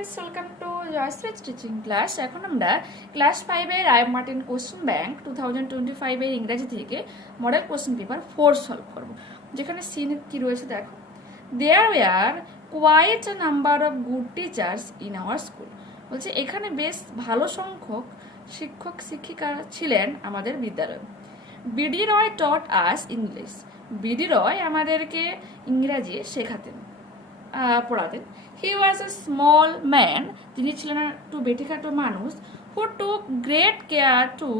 friends, welcome to Jayashri teaching class. এখন আমরা class 5 এর আই মার্টিন কোশ্চেন ব্যাংক 2025 এর ইংরেজি থেকে মডেল কোশ্চেন পেপার 4 সলভ করব। যেখানে সিন কি রয়েছে দেখো। There were quite a number of good teachers in our school. বলছে এখানে বেশ ভালো সংখ্যক শিক্ষক শিক্ষিকা ছিলেন আমাদের বিদ্যালয়ে। বিডি রয় taught us English. বিডি রয় আমাদেরকে ইংরেজি শেখাতেন পড়াতেন। He was a small man, তিনি ছিলেন একটু বেটিখাটো মানুষ, who took great care to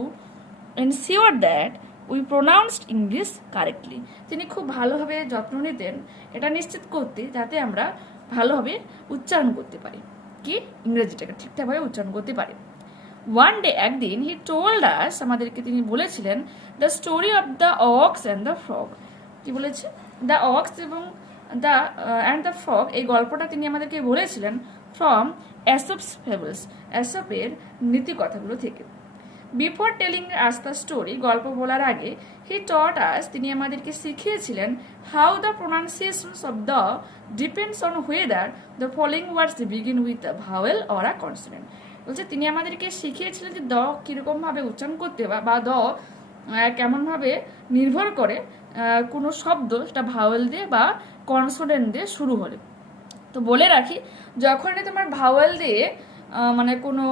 ensure that we pronounced English correctly. তিনি খুব ভালোভাবে যত্ন নিতেন এটা নিশ্চিত করতে যাতে আমরা ভালোভাবে উচ্চারণ করতে পারি, কি ইংরেজিটাকে ঠিকঠাকভাবে উচ্চারণ করতে পারি। One day, একদিন he told us, আমাদেরকে তিনি বলেছিলেন, the story of the ox and the frog. কি বলেছে? The ox এবং and the frog, এই গল্পটা তিনি আমাদেরকে বলেছিলেন from Aesop's fables, এসপের নীতি কথাগুলো থেকে। Before telling us the story, গল্প বলার আগে he taught us, তিনি আমাদেরকে শিখিয়েছিলেন how the pronunciations of the depends on whether the following words begin with a vowel or a consonant. বলছে তিনি আমাদেরকে শিখিয়েছিলেন যে দ কিরকম ভাবে উচ্চারণ করতে বা দ কেমন ভাবে নির্ভর করে কোনো শব্দ সেটা ভাওয়েল দিয়ে বা কনসোনেন্ট দিয়ে শুরু হলে। তো বলে রাখি, যখনই তোমার ভাওয়েল দিয়ে মানে কোনো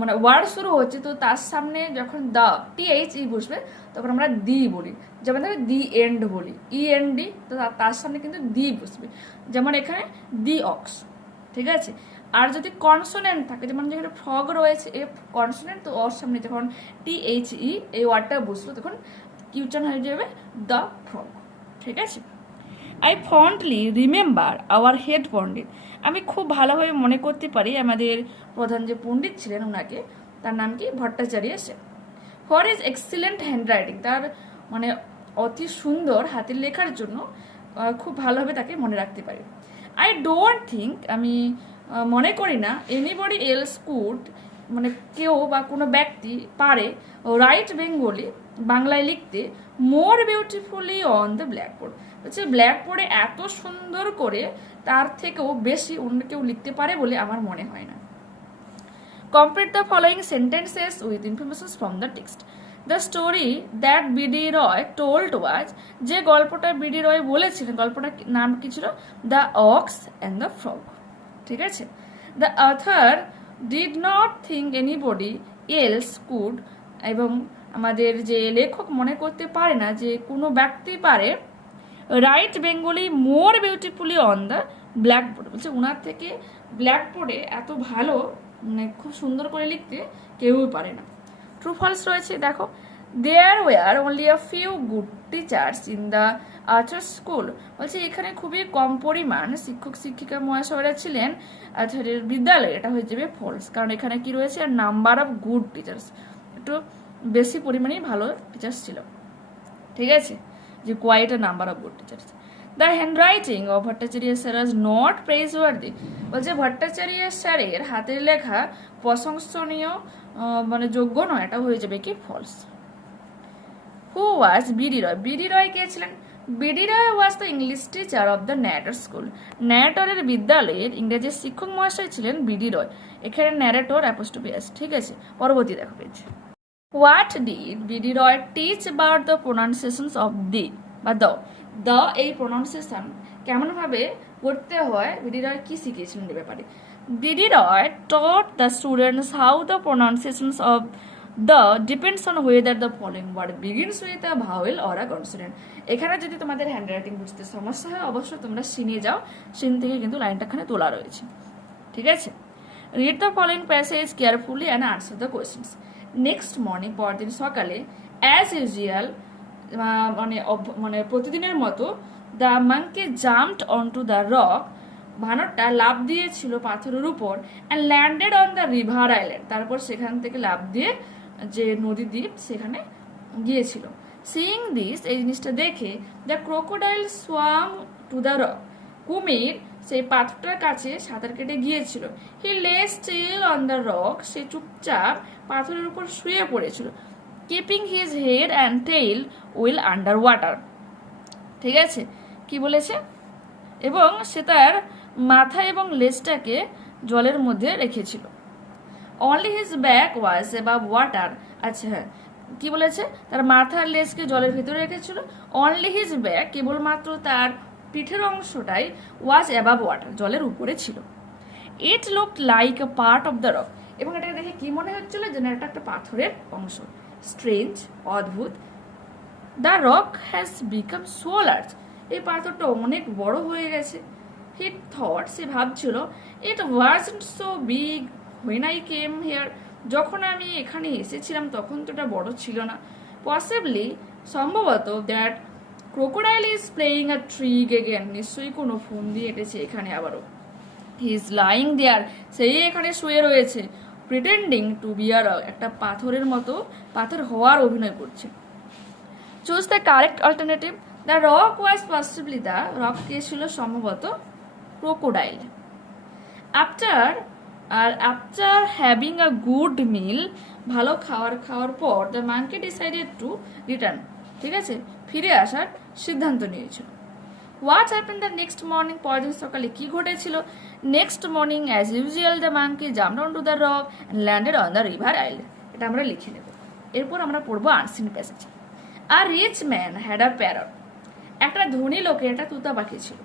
মানে ওয়ার্ড শুরু হচ্ছে তো তার সামনে যখন দা THE বসবে তখন আমরা দি বলি, যেমন ধরো দি এন্ড বলি END, তো তার সামনে কিন্তু দি বসবে, যেমন এখানে দি অক্স, ঠিক আছে। আর যদি কনসোনেন্ট থাকে, যেমন যেখানে ফ্রগ রয়েছে এ কনসোনেন্ট, তো ওর সামনে যখন THE এই ওয়ার্ডটা বসলো তখন কি উচ্চারণ হয়ে যাবে? দ্য ফ্রগ, ঠিক আছে। আই ফন্ডলি রিমেম্বার আওয়ার হেড পণ্ডিত, আমি খুব ভালোভাবে মনে করতে পারি আমাদের প্রধান যে পণ্ডিত ছিলেন ওনাকে, তার নাম কি? Bhattacharya Sen. For is excellent handwriting, তার মানে অতি সুন্দর হাতের লেখার জন্য খুব ভালোভাবে তাকে মনে রাখতে পারি। আই ডোন্ট থিঙ্ক, আমি মনে করি না, এনিবডি এলস কুড, মানে কেউ বা কোনো ব্যক্তি পারে রাইট বেঙ্গলি, বাংলায় লিখতে মোর বিউটিফুলি অন দ্য ব্ল্যাকবোর্ড। হচ্ছে ব্ল্যাকবোর্ডে এত সুন্দর করে তার থেকেও বেশি অন্য কেউ লিখতে পারে বলে আমার মনে হয় না। Complete the following sentences with information from the text. The story that BD Roy told was, যে গল্পটা বিডি রয় বলেছিলেন, গল্পটার নাম কি ছিল? The ox and the frog, ঠিক আছে। The author did not think anybody else could, এবং আমাদের যে লেখক মনে করতে পারে না যে কোনো ব্যক্তি পারে right Bengali more beautifully on the blackboard, বলছে ওনার থেকে ব্ল্যাকবোর্ডে এত ভালো মানে খুব সুন্দর করে লিখতে কেউই পারে না। ট্রু ফলস রয়েছে দেখো। There were only a few good teachers in the Archer school, বলছে এখানে খুবই কম পরিমাণ শিক্ষক শিক্ষিকা মহাশয়রা ছিলেন আর্চারের বিদ্যালয়ে, এটা হয়ে যাবে ফলস, কারণ এখানে কি রয়েছে? নাম্বার অফ গুড টিচার্স, একটু বেশি পরিমাণেই ভালো টিচার্স ছিল, ঠিক আছে, যে quite a number of good teachers. The handwriting of Bhattacharya sir was not praiseworthy, বলছে ভট্টাচার্য স্যারের হাতের লেখা প্রশংসনীয় মানে যোগ্য নয়, এটা হয়ে যাবে কি? False. Who was BD Roy? BD Roy কে ছিলেন? BD Roy was the English teacher of the narrator school, ন্যারেটরের বিদ্যালয়ের ইংরেজি শিক্ষক মহাশয় ছিলেন বিডি রয়। এখানে ন্যারেটর অ্যাপোস্ট্রফি আছে, ঠিক আছে। পরবর্তী দেখো page. What did BD Roy teach about the pronunciations of the বা দ্য এই প্রোনাউন্সিয়েশন কেমনভাবে করতে হয় বিডি রয় কি শিখিয়েছিলেন এ ব্যাপারে। BD Roy taught the students how the pronunciations of the depends on whether the following word begins with a vowel or a consonant. এখানে যদি তোমাদের হ্যান্ডরাইটিং বুঝতে সমস্যা হয় অবশ্যই তোমরা সিনে যাও, সিন থেকে কিন্তু লাইনটাখানে তোলা রয়েছে, ঠিক আছে। Read the following passage carefully and answer the questions. Next morning, পরদিন সকালে, অ্যাজ ইউজুয়াল মানে প্রতিদিনের মতো, the monkey jumped onto the rock, বানরটা লাফ দিয়েছিল পাথরের উপর, and landed on the river island, তারপর সেখান থেকে লাফ দিয়ে যে নদী দ্বীপ সেখানে গিয়েছিল। সিইং দিস, এই জিনিসটা দেখে, the crocodile swamp two the rock, কুমির সেই পাথরটার কাছে সাঁতার কেটে গিয়েছিল। হি লে স্টিল অন দ্য রক, সে চুপচাপ পাথরের উপর শুয়ে পড়েছিল। Keeping his head and tail will under water, ঠিক আছে, কি বলেছে? এবং সে তার মাথা এবং লেজটাকে জলের মধ্যে রেখেছিল। অনলি হিজ ব্যাক ওয়াজ অ্যাবাভ ওয়াটার। আচ্ছা হ্যাঁ, কি বলেছে, তার মাথার লেজকে জলের ভিতরে রেখেছিল। অনলি হিজ ব্যাক, কেবলমাত্র তার পিঠের অংশটাই ওয়াজ অ্যাবাভ ওয়াটার, জলের উপরে ছিল। It looked like a part of the rock, এবং এটাকে দেখে কি মনে হচ্ছিল, যেন এটা একটা পাথরের অংশ। স্ট্রেঞ্জ, অদ্ভুত। The rock has become so large, এই পাথরটা অনেক বড় হয়ে গেছে। হি থট, সে ভাবছিল, ইট wasn't so big when I came here, যখন আমি এখানে এসেছিলাম তখন তো এটা বড় ছিল না। পসিবলি, সম্ভবত, that crocodile is playing a trick again, নিশ্চয়ই কোনো ফোন দিয়ে এটেছে এখানে আবারও। হি ইজ লাইং দেয়ার, সেই এখানে শুয়ে রয়েছে। প্রিটেন্ডিং টু বি আর, একটা পাথরের মতো পাথর হওয়ার অভিনয় করছে। Choose the correct alternative. The rock was possibly, the rock কে ছিল সম্ভবত crocodile. After having a good meal, ভালো খাওয়ার পর, the monkey decided to return, ঠিক আছে, ফিরে আসার সিদ্ধান্ত নিয়েছিল। What happen the next morning, পরদিন সকালে কি ঘটেছিল? Next morning as usual the monkey jumped on to the rock and landed on the river island. এটা আমরা লিখে নেব। এরপর আমরা পড়বো unseen passage. A rich man had a parrot, একটা ধনী লোকের একটা তুতা পাখি ছিল।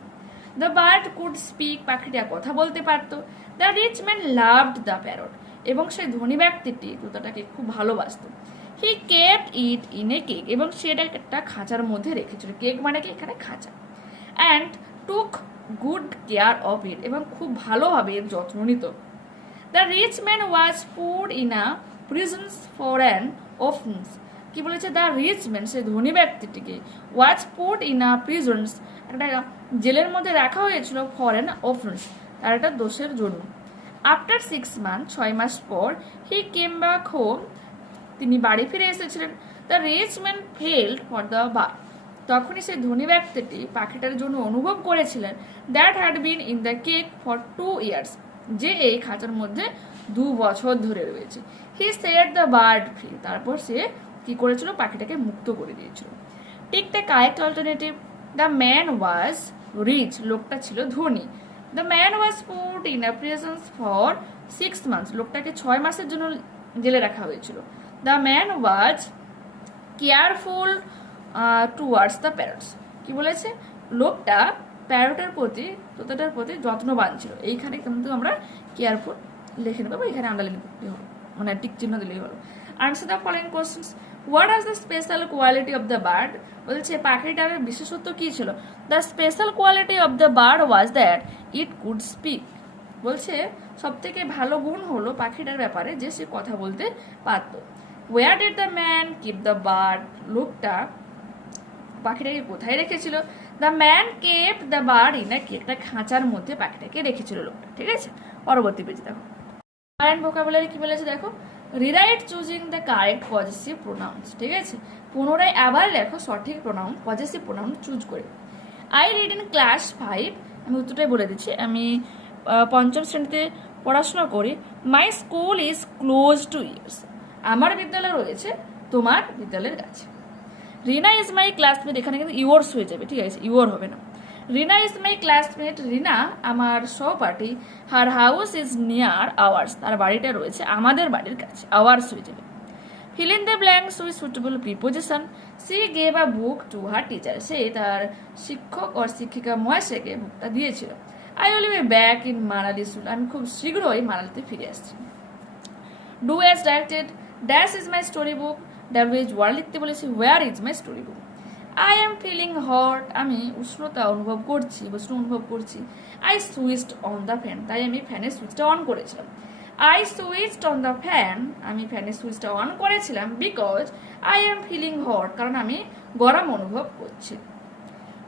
দ্য বার্ড কুড স্পিক, পাখিটা কথা বলতে পারতো। The rich man loved the parrot, এবং সেই ধনী ব্যক্তিটি তুতাটাকে খুব ভালোবাসত। He kept it in a cage, এবং সেটা একটা খাঁচার মধ্যে রেখেছিল। কেক মানে কি, এখানে খাঁচা। And took good care of it, এবং খুব ভালোভাবে এর যত্ন নিত। The rich man was put in a prisons for an offence, কি বলেছে, দ্য রিচ ম্যান, সে ধনী ব্যক্তিটিকে, was put in a prisons, একটা জেলের মধ্যে রাখা হয়েছিল, ফর অ্যান অফেন্স, তার একটা দোষের জন্য। আফটার 6 months, 6 মাস পর, হি কেম ব্যাক হোম, তিনি বাড়ি ফিরে এসেছিলেন। The rich man felt for the bird, তখনই সেই ধনী ব্যক্তিটি পাখিটার জন্য অনুভব করেছিলেন, that had been in the cage for 2 years, যে এই খাঁচার মধ্যে 2 বছর ধরে রয়েছে। He set the bird free, তারপর সে কি করেছিল, পাখিটাকে মুক্ত করে দিয়েছিল। Take the correct alternative. The man was rich, লোকটা ছিল ধনী। The man was put in a prisons for 6 months, লোকটাকে 6 মাসের জন্য জেলে রাখা হয়েছিল। The man was careful towards the parrots, কি বলেছে, লোকটা প্যারটের প্রতি, তোতাটার প্রতি যত্নবান ছিল। এইখানে কিন্তু আমরা কেয়ারফুল লিখে নেবো, এখানে আন্ডারলাইন করতে হবে, মানে টিক চিহ্ন দিলেই হলো। Answer the following questions. What is the special quality of the bird, বলছে পাখিটার বিশেষত্ব কি ছিল? The special quality of the bird was that it could speak, বলছে সব থেকে ভালো গুণ হলো পাখিটার ব্যাপারে যে সে কথা বলতে পারত। Where did the man keep the bird, লোকটা পাখিটাকে কোথায় রেখেছিল? The man kept the bird in কি, একটা খাঁচার মধ্যে পাখিটাকে রেখেছিল লোকটা, ঠিক আছে। পরবর্তী পেজে দেখো কারেন্ট ভোকাবুলারি কি বলেছে দেখো। Rewrite choosing the correct possessive pronounce, ঠিক আছে, পুনরায় আবার লেখো সঠিক প্রোনাউন, পজেসিভ প্রোনাউন চুজ করে। আই রিড ইন ক্লাস 5, আমি উত্তরটাই বলে দিচ্ছি, আমি 5ম শ্রেণীতে পড়াশোনা করি। My school is close two years, আমার বিদ্যালয় রয়েছে তোমার বিদ্যালয়ের কাছে। রিনা ইজ মাই ক্লাসমেট, এখানে কিন্তু ইয়োর্স হয়ে যাবে, ঠিক আছে, ইয়োর হবে না। রিনা ইজ মাই ক্লাসমেট, রিনা আমার সহপাঠী। Her house is near ours, তার বাড়িটা রয়েছে আমাদের বাড়ির কাছে, আওয়ার্স হয়ে যাবে। Fill in the blanks with suitable preposition. She gave a book to her teacher, সে তার শিক্ষক ও শিক্ষিকা মহাশয়কে বুকটা দিয়েছিল। I will be back in Manali soon, আমি খুব শীঘ্রই মানালিতে ফিরে আসছি। Do as directed. Dash is my story book, W H word লিখতে বলেছি, where is my story book. I am feeling hot, আমি উষ্ণতা অনুভব করছি, উষ্ণ অনুভব করছি। I switched on the fan, তাই আমি ফ্যানের সুইচটা অন করেছিলাম। I switched on the fan, আমি ফ্যানের সুইচটা অন করেছিলাম। Because I am feeling hot, কারণ আমি গরম অনুভব করছি।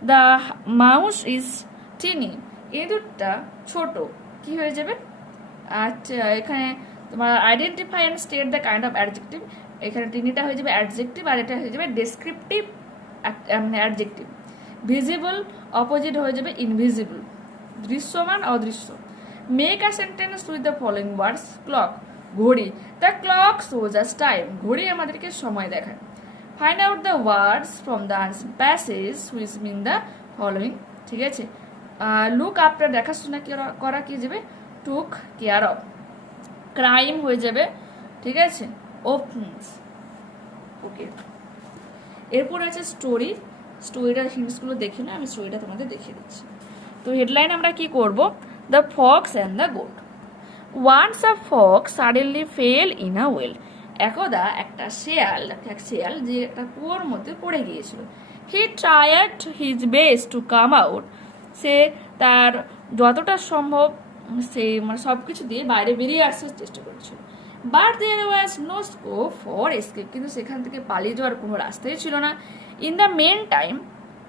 দ্য মাউস ইজ টিনি, ইঁদুরটা ছোট, কি হয়ে যাবে? আচ্ছা, এখানে তোমার identify and state the kind of adjective, এখানে টিনিটা হয়ে যাবে অ্যাডজেক্টিভ, আর এটা হয়ে যাবে ডেসক্রিপটিভ অ্যাডজেক্টিভ। ভিজিবল অপোজিট হয়ে যাবে ইনভিজিবল। দৃশ্যমান অদৃশ্য। Make a sentence with the following words. Clock, ঘড়ি, the clock shows us time, ঘড়ি আমাদেরকে সময় দেখায়। Find out the words from the passage which mean the following, ঠিক আছে। লুক আফটার, দেখাশোনা করা কি যাবে টুক কেয়ার অফ, ক্রাইম হয়ে যাবে, ঠিক আছে, ওপেন্স। ওকে, এরপর আছে স্টোরি। স্টোরিটার হিন্টসগুলো দেখি না, আমি স্টোরিটা তোমাদের দেখিয়ে দিচ্ছি। তো হেডলাইন আমরা কি করব, the fox and the goat. Once a fox suddenly fell in a well. একদা একটা শেয়াল যে একটা কুয়োর মধ্যে পড়ে গিয়েছিল। He tried his best to come out. সে তার যতটা সম্ভব সে মানে সব কিছু দিয়ে বাইরে বেরিয়ে আসার চেষ্টা করেছিল। But there was no scope for escape. কিন্তু সেখান থেকে পালিয়ে যাওয়ার কোনো রাস্তাই ছিল না। ইন দ্য মেন টাইম,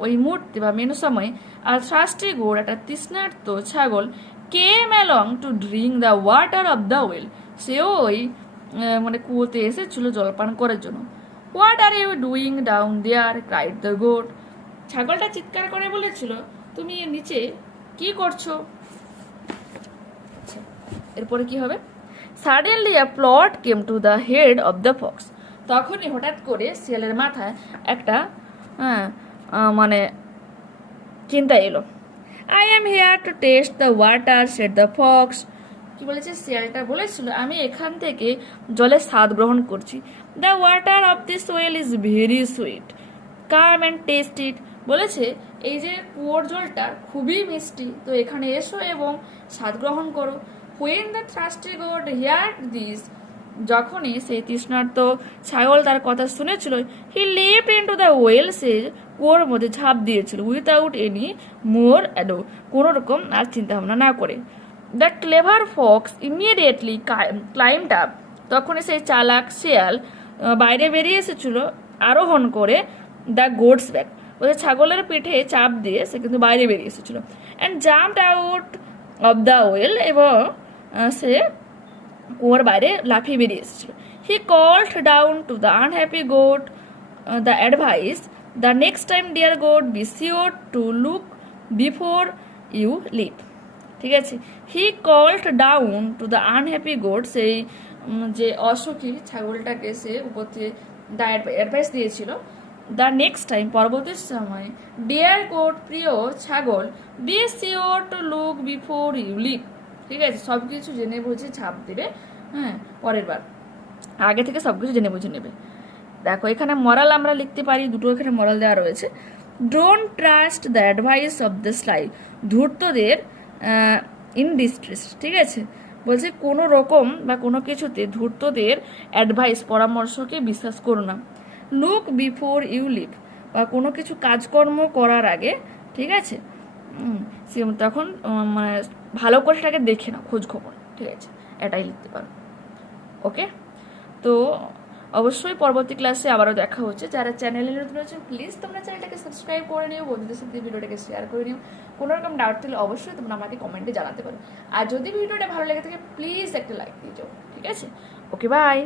ওই মুহূর্তে বা মেন সময়, আর থার্স্টি গোট, একটা তৃষ্ণার্ত ছাগল, came along to drink the water of the well. সেও ওই মানে কুয়োতে এসেছিল জলপান করার জন্য। What are you doing down there, cried the goat. ছাগলটা চিৎকার করে বলেছিল, তুমি নিচে কি করছো? এরপরে কি হবে, suddenly a plot came to the head of the Fox. তখনই হঠাৎ করে শিয়ালের মাথায় একটা মানে চিন্তা এলো। I am here to test the water, said the Fox. কি বলেছে, শিয়ালটা বলেছিল, আমি এখান থেকে জলের স্বাদ গ্রহণ করছি। The water of this well is very sweet, come and taste it. বলেছে এই যে কুয়োর জলটা খুবই মিষ্টি, তো এখানে এসো এবং স্বাদ গ্রহণ করো। When the thirsty goat heard this, যখনই সেই তৃষ্ণার্ত ছাগল তার কথা শুনেছিল, হি লিপড ইনটু দ্য ওয়েল, সে কুয়োর মধ্যে ঝাঁপ দিয়েছিল, উইথাউট এনি মোর অ্যাডো, কোনো রকম আর চিন্তা ভাবনা না করে। The clever Fox immediately climbed up, তখনই সেই চালাক শেয়াল বাইরে বেরিয়ে এসেছিল আরোহণ করে দ্য গোটস ব্যাক, ওদের ছাগলের পিঠে চাপ দিয়ে সে কিন্তু বাইরে বেরিয়ে এসেছিল। And jumped out of the well, এবং সে কুয়োর বাইরে লাফিয়ে বেরিয়ে এসেছিল। He called down to the unhappy goat the advice, the next time dear goat be sure to look before you leave. ঠিক আছে, he called down to the unhappy goat, সেই যে অসুখী ছাগলটাকে সে উপর থেকে দ্য অ্যাডভাইস দিয়েছিল। দ্য নেক্সট টাইম, পরবর্তী সময়, ডিয়ার গোট, প্রিয় ছাগল, be sure to look before you leave. ঠিক আছে, সব কিছু জেনে বুঝে ছাপ দেবে, হ্যাঁ, পরের বার আগে থেকে সব কিছু জেনে বুঝে নেবে। দেখো এখানে মরাল আমরা লিখতে পারি, দুটো এখানে মরাল দেওয়া রয়েছে। Don't trust the advice of the sly, ধূর্তদের ইন ডিস্ট্রেস। ঠিক আছে, বলছে কোনো রকম বা কোনো কিছুতে ধূর্তদের অ্যাডভাইস, পরামর্শকে বিশ্বাস করো না। লুক বিফোর ইউ লিভ, বা কোনো কিছু কাজকর্ম করার আগে, ঠিক আছে, তখন মানে ভালো করে সেটাকে দেখে নাও, খোঁজ খবর। ঠিক আছে, এটাই লিখতে পারো। ওকে, তো অবশ্যই পরবর্তী ক্লাসে আবারও দেখা হচ্ছে। যারা চ্যানেলে নতুন রয়েছে প্লিজ তোমরা চ্যানেলটাকে সাবস্ক্রাইব করে নিও, বন্ধুদের সাথে ভিডিওটাকে শেয়ার করে নিও। কোনো রকম ডাউট থাকলে অবশ্যই তোমরা আমাকে কমেন্টে জানাতে পারো। আর যদি ভিডিওটা ভালো লেগে থাকে প্লিজ একটা লাইক দিয়ে যাও। ঠিক আছে, ওকে, বাই।